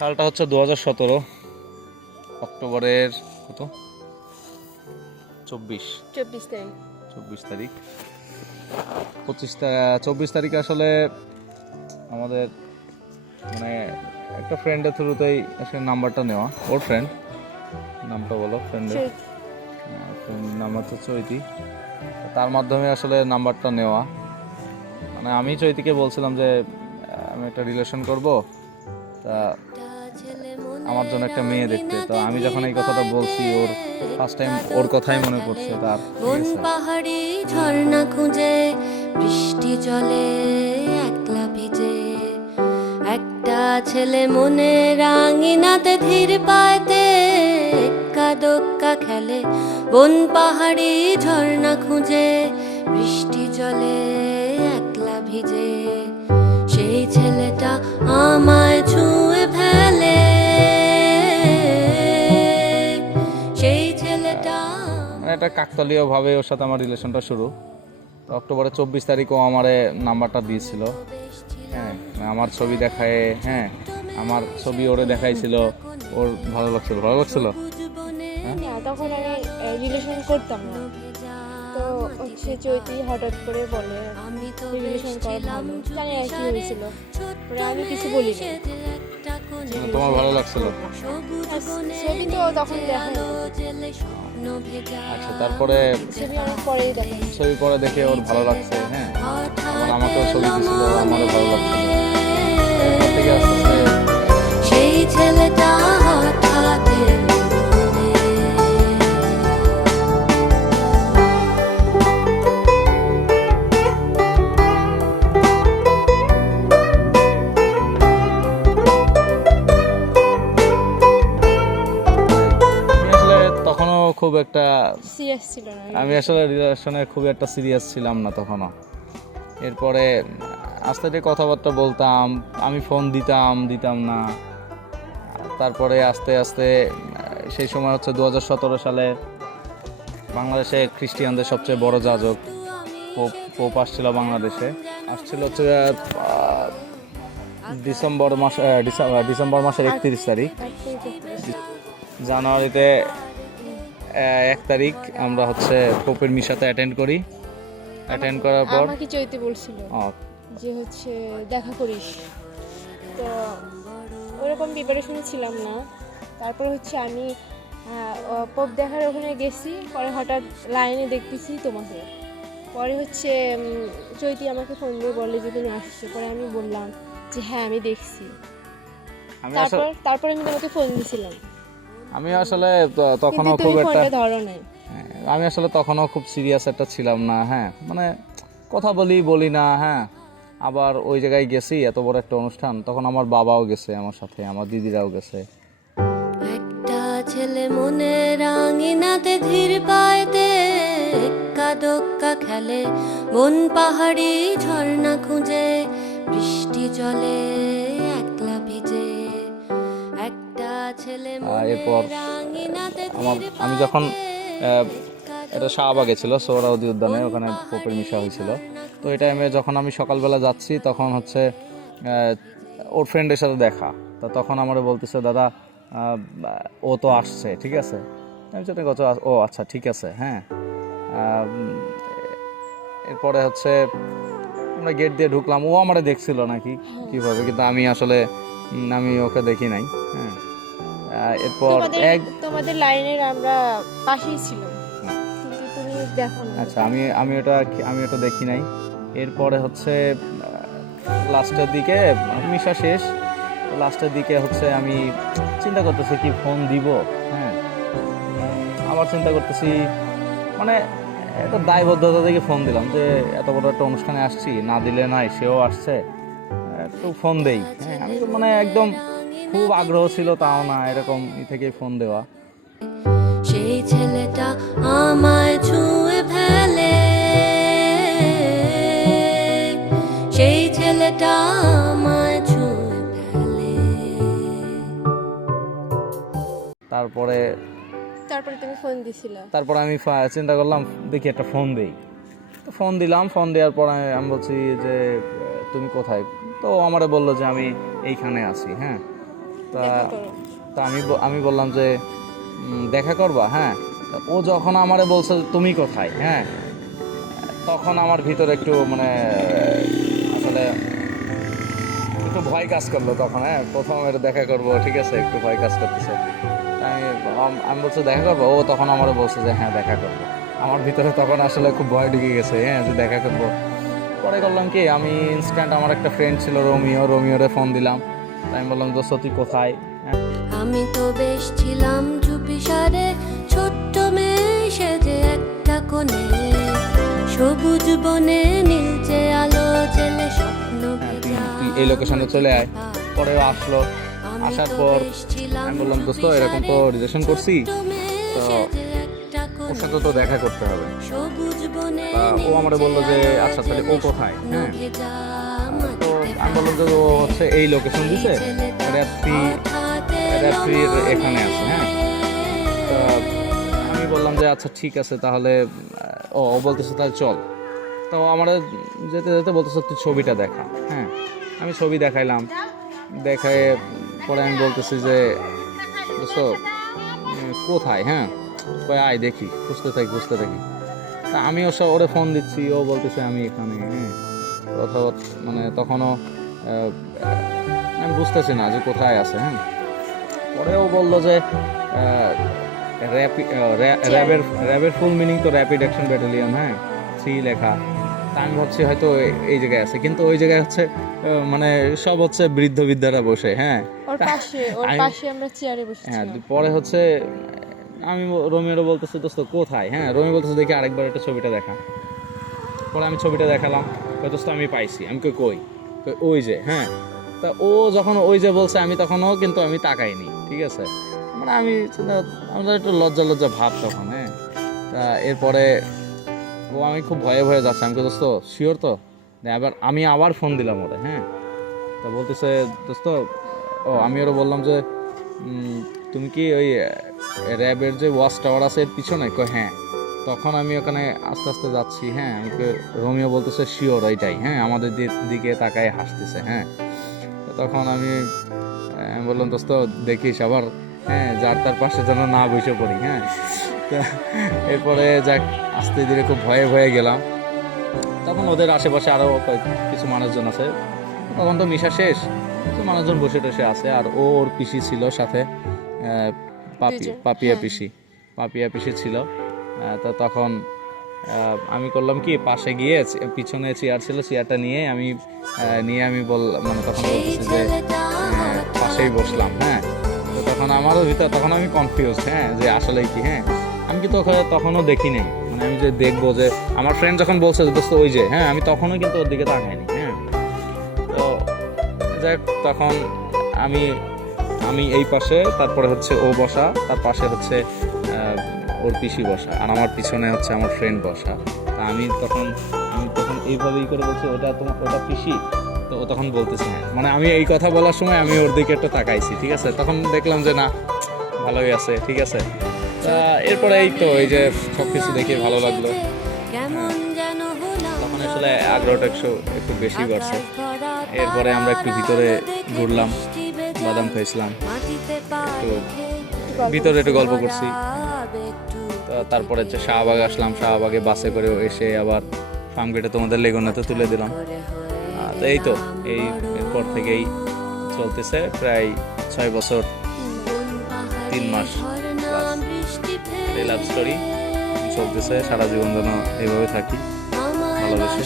সালটা হচ্ছে 2017 অক্টোবরের কত 24 তারিখ 24 তারিখ 24 তারিখে আসলে আমাদের মানে একটা ফ্রেন্ডের থ্রুতেই আসলে নাম্বারটা নেওয়া। ওর ফ্রেন্ড, নামটা বলো ফ্রেন্ডের। নাম হচ্ছে চৈতি। তার মাধ্যমে আসলে নাম্বারটা নেওয়া। মানে আমি চৈতিকে বলছিলাম যে আমি একটা রিলেশন করব, তা আমার জন্য একটা মেয়ে দেখতে। তো আমি যখন এই কথাটা বলছি, ওর ফার্স্ট টাইম ওর কথাই মনে পড়ছে তার। বন পাহাড়ি ঝর্ণা খুঁজে বৃষ্টি জলে একলা ভিজে একটা ছেলে মনে রাঙিনাতে ধীর পায়তে এক্কা দোক্কা খেলে। বন পাহাড়ি ঝর্ণা খুঁজে বৃষ্টি জলে একলা ভিজে সেই ছেলেটা আমায় ছুঁয়ে ফেলে। সেই ছেলেটা এটা কাকতালীয় ভাবে ওর সাথে আমার রিলেশনটা শুরু। তো অক্টোবরের 24 তারিখও আমারে নাম্বারটা দিয়েছিল। হ্যাঁ, আমার ছবি দেখায়, হ্যাঁ আমার ছবি ওরে দেখাইছিল, ওর ভালো লাগছিল। না, তখন আমি রিলেশন করতাম না। তো হচ্ছে চৈতি হঠাৎ করে বলে রিলেশন করা ভালো, জানি না কি হয়েছিল। পরে আমি কিছু বলি না। তোমার ভালো লাগছিল? ছবি তো তখন দেখাই না। আচ্ছা, তারপরে ছবি অনেক পরেই দেখাই। ছবি পরে দেখে ওর ভালো লাগছে, হ্যাঁ আবার আমাকেও ছবি দিছিল, আমারও ভালো লাগছিল। এরপর থেকে আস্তে আস্তে সেই ছেলেটা হঠাৎ এলো মনে। আমি আসলে তখনও খুব একটা সিরিয়াস ছিল না। আমি আসলে রিলেশনে খুব একটা সিরিয়াস ছিলাম না তখনও। এরপরে আস্তে আস্তে কথাবার্তা বলতাম, আমি ফোন দিতাম না। তারপরে আস্তে আস্তে সেই সময় হচ্ছে 2017 সালে বাংলাদেশে খ্রিস্টিয়ানদের সবচেয়ে বড় যাজক পোপ আসছিল বাংলাদেশে। আসছিল হচ্ছে ডিসেম্বর মাসের 31 তারিখ। জানুয়ারিতে 1 তারিখ আমরা হচ্ছে পোপের মিশাতে অ্যাটেন্ড করি। অ্যাটেন্ড করার পর আমাকে চৈতি বলছিল যে হচ্ছে দেখা করিস। তো ওরকম প্রিপারেশনে ছিলাম না। তারপর হচ্ছে আমি পোপ দেখার ওখানে গেছি। পরে হঠাৎ লাইনে দেখতেছি তোমাকে। পরে হচ্ছে চৈতি আমাকে ফোন দিয়ে বলে যে তুমি আসছো। পরে আমি বললাম যে হ্যাঁ আমি দেখছি। তারপর আমি তোমাকে ফোন দিয়েছিলাম। আমি আসলে তখনও কিন্তু খুব তুমি একটা ফোনটা ধরো নাই। আমি আসলে তখনও খুব সিরিয়াস একটা ছিলাম না। হ্যাঁ, মানে কথা বলি না। হ্যাঁ, আবার ওই জায়গায় গেছি, এত বড় একটা অনুষ্ঠান, তখন আমার বাবাও গেছে আমার সাথে, আমার দিদিরাও গেছে। একটা ছেলে মনে রাঙিনাতে ধীর পায়তে এক্কা দোক্কা খেলে। বন পাহাড়ি ঝর্ণা খুঁজে বৃষ্টি জলে একলা ভিজে একটা ছেলে মনে এরপর রাঙিনাতে আমি যখন এটা শাহবাগে ছিল, সোহরাওয়ার্দী উদ্যানে, ওখানে পোপের মিশা হয়েছিল। তো এই টাইমে যখন আমি সকালবেলা যাচ্ছি, তখন হচ্ছে ওর ফ্রেন্ডের সাথে দেখা। তো তখন আমার বলতেছে, দাদা ও তো আসছে, ঠিক আছে। আমি সাথে কত, ও আচ্ছা ঠিক আছে, হ্যাঁ। এরপরে হচ্ছে আমরা গেট দিয়ে ঢুকলাম, ও আমারে দেখছিল নাকি কিভাবে, কিন্তু আমি আসলে আমি ওকে দেখি নাই। হ্যাঁ, এরপর তোমাদের লাইনের আমরা পাশেই ছিলাম, কিন্তু তুমি দেখো না। আচ্ছা, আমি ওটা দেখি নাই। এরপরে হচ্ছে লাস্টের দিকে মিশা শেষ, লাস্টের দিকে হচ্ছে আমি চিন্তা করতেছি কি ফোন দিব। হ্যাঁ, আবার চিন্তা করতেছি, মানে একটা দায়বদ্ধতা থেকে ফোন দিলাম যে এত বড় একটা অনুষ্ঠানে আসছি, না দিলে নাই, সেও আসছে, একটু ফোন দেই। হ্যাঁ, আমি তো মানে একদম খুব আগ্রহ ছিল তাও না, এরকম থেকেই ফোন দেওয়া। সেই ছেলেটা আমায় ছুঁয়ে ফেলে। সেই ছেলেটা আমায় ছুঁয়ে ফেলে। তারপরে তুমি ফোন দিছিলা। তারপর আমি চিন্তা করলাম দেখি একটা ফোন দেই। তো ফোন দিলাম। ফোন দেওয়ার পর আমি বলছি যে তুমি কোথায়? তো আমারে বললো যে আমি এইখানে আছি। হ্যাঁ, তা দেখা করো। তা আমি বললাম যে দেখা করবা, হ্যাঁ। তা ও যখন আমারে বলছে তুমি কোথায়, হ্যাঁ, তখন আমার ভিতরে একটু মানে আসলে একটু ভয় কাজ করলো তখন, হ্যাঁ। প্রথম এটা দেখা করবো, ঠিক আছে, একটু ভয় কাজ করতেছে। আমি আমি বলছি দেখা করবো, ও তখন আমারও বলছে যে হ্যাঁ দেখা করবো। আমার ভিতরে তখন আসলে খুব ভয় ঢুকে গেছে, হ্যাঁ, যে দেখা করবো। পরে করলাম কি, আমি ইনস্ট্যান্ট আমার একটা ফ্রেন্ড ছিল রোমিওরে ফোন দিলাম। তাই আমি বললাম দোস্ত তুই কোথায়, হ্যাঁ। আমি তো বেশ ছিলাম চুপি সারে, ছোট্ট মেয়ে সেজে একটা কোণে, সবুজ বনে নীলচে আলো জেলে স্বপ্ন ভেজা। তুই এই লোকেশনে চলে আয়। পরে ও আসলো, আসার পর আমি বললাম দোস্ত এরকম তো রিলেশন করছি, তো ওর সাথে তো দেখা করতে হবে। তা ও আমারে বললো যে আচ্ছা তাহলে ও কোথায়, হ্যাঁ। তো আমি বললাম যে ও হচ্ছে এই লোকেশন দিছে, রেফ্রির এখানে আছে, হ্যাঁ। তা আমি বললাম যে আচ্ছা ঠিক আছে তাহলে। ও বলতেছে তাহলে চল। তো আমার যেতে যেতে বলতেছে তুই ছবিটা দেখা, হ্যাঁ। আমি ছবি দেখাইলাম, দেখায় পরে আমি বলতেছি যে দোস্ত কোথায়, হ্যাঁ। কয় আয় দেখি, খুঁজতে থাকি। তা আমি ওরে ফোন দিচ্ছি, ও বলতেছে আমি এখানে, হ্যাঁ। কথা মানে তখনও আমি বুঝতেছি না যে কোথায় আছে, হ্যাঁ। পরে ও বললো যে র্যাবের ফুল মিনিং তো র্যাপিড অ্যাকশন ব্যাটালিয়ন, হ্যাঁ, 3 লেখা। তা আমি ভাবছি হয়তো এই জায়গায় আছে, কিন্তু ওই জায়গায় হচ্ছে মানে সব হচ্ছে বৃদ্ধরা বসে, হ্যাঁ। ওর পাশে আমরা চেয়ারে হ্যাঁ, বসেছিলাম। পরে হচ্ছে আমি রোমিওরে বলতেছি দোস্ত কোথায়, হ্যাঁ। রোমি বলতেছে দেখি আরেকবার একটা ছবিটা দেখা। পরে আমি ছবিটা দেখালাম, দোস্ত আমি পাইছি। আমি কই ওই যে, হ্যাঁ। তা ও যখন ওই যে বলছে আমি তখনও কিন্তু আমি তাকাইনি, ঠিক আছে। মানে আমাদের একটু লজ্জা ভাব তখন, হ্যাঁ। তা এরপরে আমি খুব ভয়ে যাচ্ছে। আমি দোস্ত শিওর তো, আমি আবার ফোন দিলাম ওরে, হ্যাঁ। তা বলতেছে দোস্ত, আমি ওরা বললাম যে তুমি কি ওই র্যাবের যে ওয়াচ টাওয়ার আছে এর পিছনে, হ্যাঁ। তখন আমি ওখানে আস্তে আস্তে যাচ্ছি, হ্যাঁ। আমাকে রোমিও বলতেছে শিওর ওইটাই, হ্যাঁ, আমাদের দিকে তাকায় হাসতেছে, হ্যাঁ। তখন আমি বললাম দোস্ত দেখিস আবার, হ্যাঁ, যার তার পাশে যেন না বসে পড়ি, হ্যাঁ। এরপরে যাক আস্তে ধীরে খুব ভয়ে গেলাম। তখন ওদের আশেপাশে আরও কিছু মানুষজন আছে, তখন তো মিশা শেষ, কিছু মানুষজন বসে টসে আছে। আর ওর পিসি ছিল সাথে, পাপিয়া পিসি ছিল। তো তখন আমি করলাম কি, পাশে গিয়ে পিছনে চেয়ার ছিল, চেয়ারটা নিয়ে আমি মানে তখন বলতেছি যে পাশেই বসলাম, হ্যাঁ। তো তখন আমারও ভিতর তখন আমি কনফিউজ, হ্যাঁ, যে আসলে কি, হ্যাঁ। আমি কিন্তু তখনও দেখি নাই, মানে আমি যে দেখবো যে আমার ফ্রেন্ড যখন বলছে যে দোস্ত ওই যে, হ্যাঁ, আমি তখনও কিন্তু ওর দিকে তাকাইনি, হ্যাঁ। তো যাক তখন আমি এই পাশে, তারপরে হচ্ছে ও বসা, তার পাশে হচ্ছে ওর পিসি বসা, আর আমার পিছনে হচ্ছে আমার ফ্রেন্ড বসা। তা আমি তখন এইভাবেই করে বলছি ওটা পিসি। তো ও তখন বলতেছে হ্যাঁ, মানে আমি এই কথা বলার সময় আমি ওর দিকে একটু তাকাইছি, ঠিক আছে। তখন দেখলাম যে না, ভালোই আছে, ঠিক আছে। তা এরপরে এই তো এই যে সব কিছু দেখে ভালো লাগলো, তখন আসলে আগ্রহটা একটু বেশি বাড়ছে। এরপরে আমরা একটু ভিতরে ঘুরলাম, বাদাম খাইছিলাম, ভিতরে একটু গল্প করছি। তারপরে হচ্ছে শাহবাগ আসলাম, শাহবাগে বাসে করে এসে আবার ফার্মগেটে তোমাদের লেগুনাতে তুলে দিলাম। তো এই তো এরপর থেকেই চলতেছে প্রায় 6 বছর 3 মাস লাভ স্টোরি চলতেছে। সারা জীবন যেন এইভাবে থাকি ভালোবেসে।